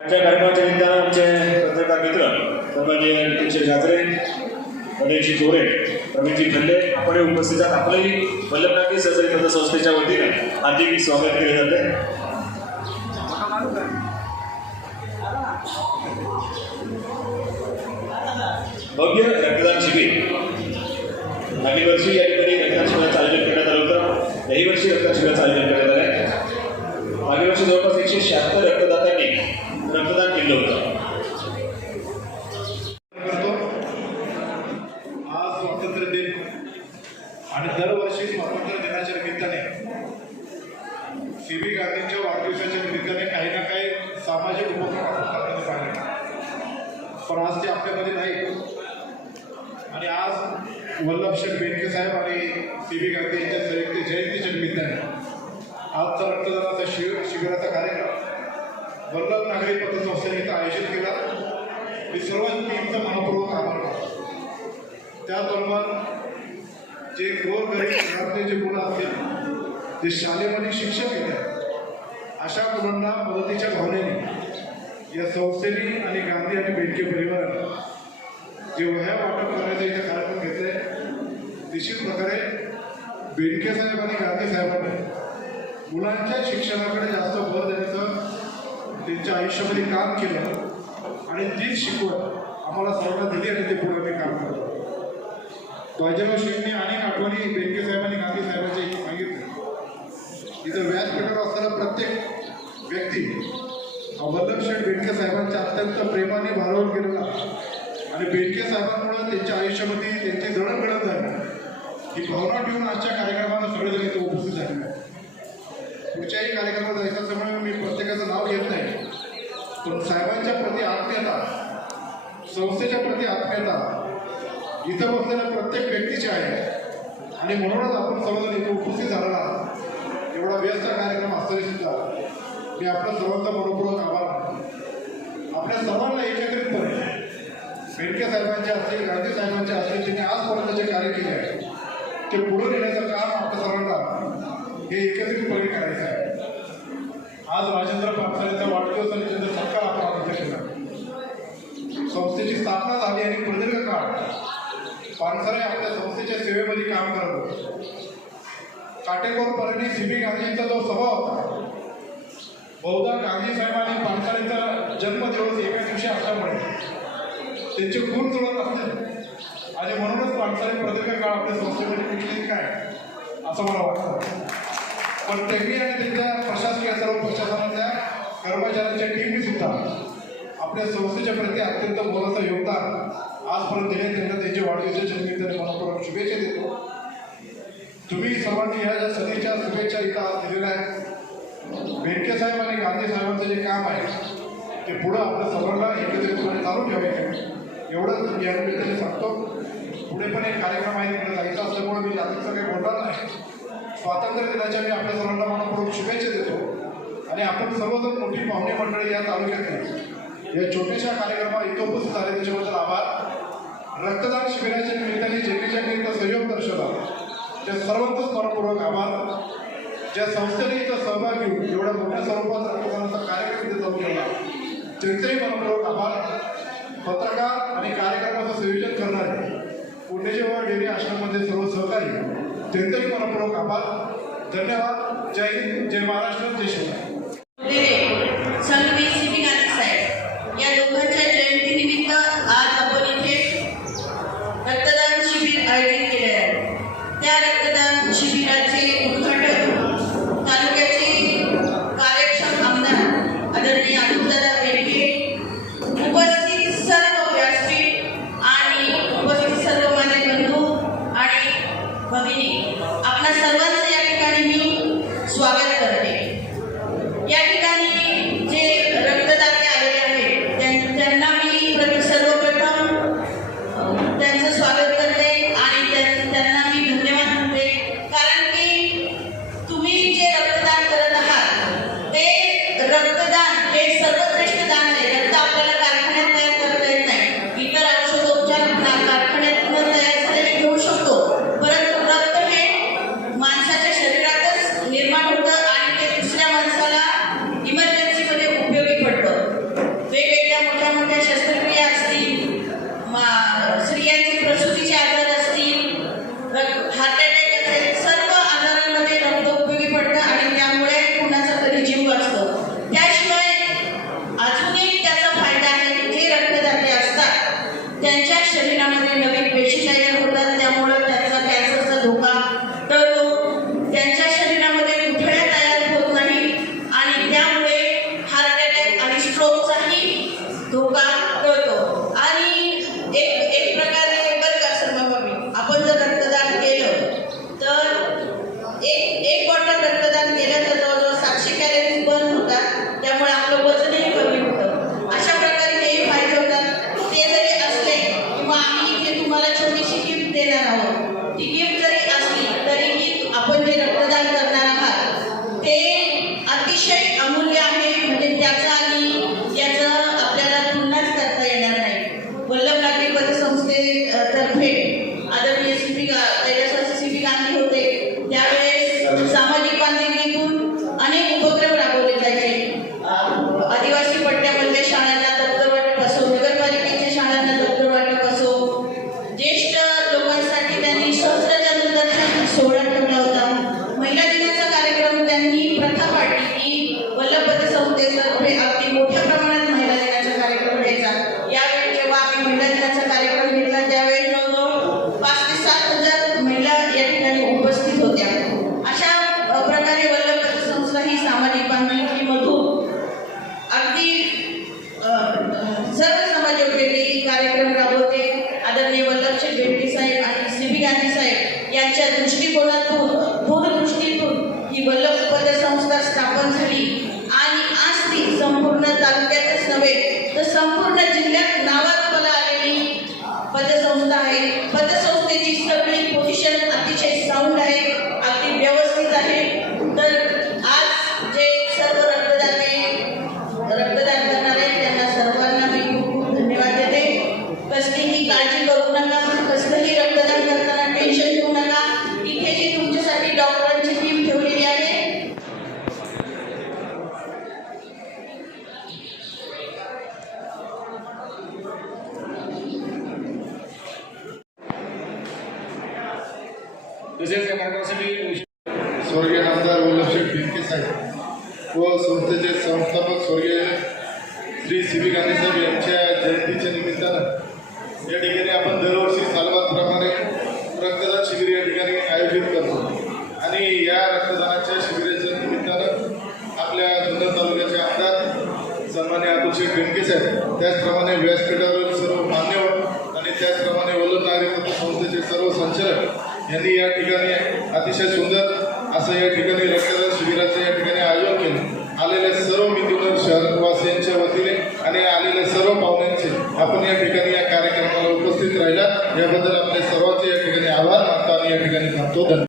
आमच्या कार्यक्रमाच्या निमित्तानं आमचे पत्रकार मित्र सन्माननीय नितीनशे गाजरे गणेशजी चोरे रमेशजी खल्ले आपण हे उपस्थित आहात आपलंही वल्लभनाथी सहकारी पतसंस्थेच्या वतीनं हार्दिक स्वागत केले जाते भव्य रक्तदान शिबिर. मागील वर्षी या ठिकाणी रक्तदान शिबिराचं आयोजन करण्यात आलं होतं. याही वर्षी रक्तदान शिबिराचं आयोजन करण्यात आलं आहे मागील वर्षी जवळपास एकशे शहात्तर रक्तदात्यांनी रक्तदान केलं होतं. करतो. आज स्वातंत्र्य दिन. आणि दरवर्षी स्वातंत्र्य दिनाच्या निमित्ताने सी गांधींच्या वाढदिवसाच्या निमित्ताने काही ना काही सामाजिक उपक्रम आपण पाहिले. पण आज ते आपल्यामध्ये नाही. आणि आज वल्लभ शेठ बेनके साहेब आणि सी गांधी यांच्या संयुक्त जयंतीच्या निमित्ताने आजचा रक्तदानाचा शिबिराचा कार्यक्रम वल्लभ नागरी पतसंस्थेने इथं आयोजित केला. मी सर्वांनी टीमचं मनपूर्वक आभार मानतो. त्याचबरोबर जे गोरगरीब घरातले जे मुलं असतील जे शाळेमध्ये शिक्षक येतात अशा मुलांना मदतीच्या भावनेने या संस्थेने आणि गांधी आणि बेडके परिवाराने जे वह्या वाटप करण्याचा इथे कार्यक्रम घेतले निश्चित प्रकारे बेडके साहेब आणि गांधी साहेबांनी मुलांच्या शिक्षणाकडे जास्त भर देण्याचं त्यांच्या आयुष्यामध्ये काम केलं आणि तीच शिकवण आम्हाला सर्वांना दिली आणि ते पुढे मी काम करतो. बाजीराव शेठने अनेक आठवणी बेंके साहेबांनी गांधी साहेबांच्या इथे सांगितलं. इथं व्यासपीठावर असताना प्रत्येक व्यक्ती हा वल्लभ शेठ साहेबांच्या अत्यंत प्रेमाने भारावून गेलेला आणि बेनके साहेबांमुळे त्यांच्या आयुष्यामध्ये त्यांची जडणघडण झाली ही भावना ठेवून आजच्या कार्यक्रमाला सगळेजण इथे उपस्थित झाले कुठच्याही कार्यक्रमात जायचं असल्यामुळे मी प्रत्येकाचं नाव घेत नाही. पण साहेबांच्या प्रती आत्मीयता संस्थेच्या प्रती आत्मीयता इथं बसलेल्या प्रत्येक व्यक्तीची आहे. आणि म्हणूनच आपण सर्वजण इथे उपस्थित झालेला एवढा व्यस्त कार्यक्रम असताना सुद्धा मी आपल्या सर्वांचा मनपूर्वक आभार आपल्या सर्वांना एकत्रितपणे बेनके साहेबांचे असतील गांधी साहेबांचे असतील त्यांनी आजपर्यंत जे कार्य केले आहे ते पुढे नेण्याचं काम आपल्या सर्वांना हे एकत्रितपणे करायचं आहे आज राजेंद्र पानसरेचा वाढदिवस आणि त्यांचा सत्कार आपण अध्यक्ष संस्थेची स्थापना झाली आणि प्रदीर्घ काळ पानसरे आपल्या संस्थेच्या सेवेमध्ये काम करत होते. काटेकोरपणे सी बी गांधींचा जो स्वभाव होता बहुधा गांधी साहेबांनी पानसरेचा जन्मदिवस एका दिवशी असल्यामुळे त्यांचे गुण जुळत असते. आणि म्हणूनच पानसरे प्रदीर्घ काळ आपल्या संस्थेमध्ये टिकले काय असं मला वाटतं. पण त्यांनी आणि त्यांच्या प्रशासकीय सर्व प्रशासनाच्या कर्मचाऱ्यांच्या टीमनी सुद्धा आपल्या संस्थेच्या प्रती अत्यंत मोलाचं योगदान आजपर्यंत दिले. त्यांना त्यांच्या वाढदिवसाच्या निमित्ताने मनपूर्वक शुभेच्छा देतो. तुम्ही सर्वांनी ह्या ज्या सदिच्छा शुभेच्छा इथं आज दिलेल्या आहेत बेडके साहेब आणि गांधी साहेबांचं जे काम आहे ते पुढं आपल्या सर्वांना एकत्रितपणे चालू ठेवायचं एवढंच या निमित्ताने सांगतो. पुढे पण एक कार्यक्रम आहे तिकडे जायचा असल्यामुळे मी जास्तीचं काही बोलणार नाही. स्वातंत्र्य दिनाच्या मी आपल्या सर्वांना मनपूर्वक शुभेच्छा देतो. आणि आपण सर्वजण मोठी पाहुणे मंडळी या तालुक्यातली. या छोट्याशा कार्यक्रमात इथं उपस्थित झाले त्याच्याबद्दल आभार. रक्तदान शिबिराच्या निमित्ताने जेपीच्या निमित्त सहयोग दर्शवला. त्या सर्वांचं मनपूर्वक आभार. ज्या संस्थेने इथं सहभाग घेऊन एवढ्या मोठ्या स्वरूपात रक्तदानाचा कार्यक्रम इथे चालू केला त्यांचेही मनपूर्वक आभार. पत्रकार आणि कार्यक्रमाचं संयोजन करणारे पुणेजेव्हा डेअरी आश्रममध्ये सर्व सहकारी त्यांचाही मनपूर्वक आभार धन्यवाद. जय हिंद. जय महाराष्ट्र. जय Shivray. celebrate the Ghana. Circuit ધોકા નહોતો पतसंस्था आहे. पतसंस्थेची सगळी पोझिशन अतिशय साऊंड आहे. तसेच या कार्यक्रमासाठी स्वर्गीय आमदार वल्लभशेठ फिरके साहेब व संस्थेचे संस्थापक स्वर्गीय श्री सी बी गांधी साहेब यांच्या जयंतीच्या निमित्तानं या ठिकाणी आपण दरवर्षी सालवाप्रमाणे रक्तदान शिबिर या ठिकाणी आयोजित करतो. आणि या रक्तदानाच्या शिबिराच्या निमित्तानं आपल्या जुन्नर तालुक्याचे आमदार सन्मान्य अतुलशेठ भिंके साहेब त्याचप्रमाणे व्यासपीठावरील सर्व मान्यवर आणि त्याचप्रमाणे वल्लभ नागरिक संस्थेचे सर्व संचालक यांनी या ठिकाणी अतिशय सुंदर असं या ठिकाणी रक्तदान शिबिराचं या ठिकाणी आयोजन केलं. आलेल्या सर्व मित्र शहरवासियांच्या वतीने आणि आलेल्या सर्व पाहुण्यांचे आपण या ठिकाणी या कार्यक्रमाला उपस्थित राहिला याबद्दल आपले सर्वांचे या ठिकाणी आभार. मानतो आणि या ठिकाणी थांबतो.